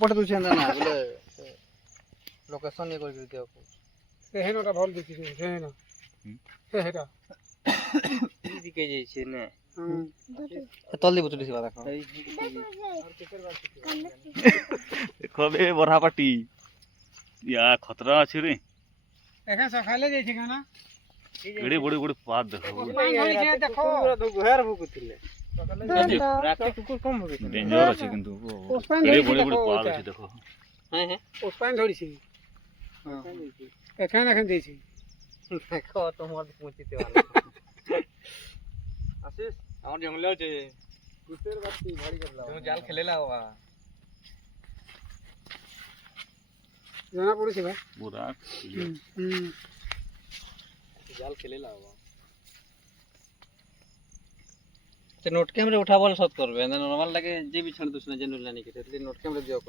ପଠେଇ ଦଉଛେ ନା ନା ବୋଲେ ଲୋକେସନ ଇଏ କରିକି ଦିଅ ସେ ହେନଟା ଭଲ ଦେଖିଛୁ ସେ ହେନ ସେ ହେଟା ଦିକେ ଯାଇଛେ ନା ତଲି ବୁତୁଲି ଥିବା ଦେଖ ଦେଖ ବେ ବରହା ପାଟି या खतरा अछि रे एखन सखाले जाइ छै गाना एड़े बड़े बड़े पात देखो पानी होई छै देखो गुहार भुकुଥିଲେ रात कुकुर कम भुकुଥିଲେ डेंजर अछि किंतु एड़े बड़े बड़े पात अछि देखो हैं हैं उस पानी धरि छै एखन जाइ छै देखो তোমার পৌঁছিতে वाला आशीष আমার জঙ্গলে আছে কুসের বাতি ভারী করলা তুমি জাল খেলেলা বাবা জানা পড়ছে ভাই पूरा জাল খেলেলা বাবা তে নোট ক্যামেরা উঠাবল সত করবে না নরমাল লাগে যে বিছান দুছনা জেনুলা নি কেতে নোট ক্যামেরা দিও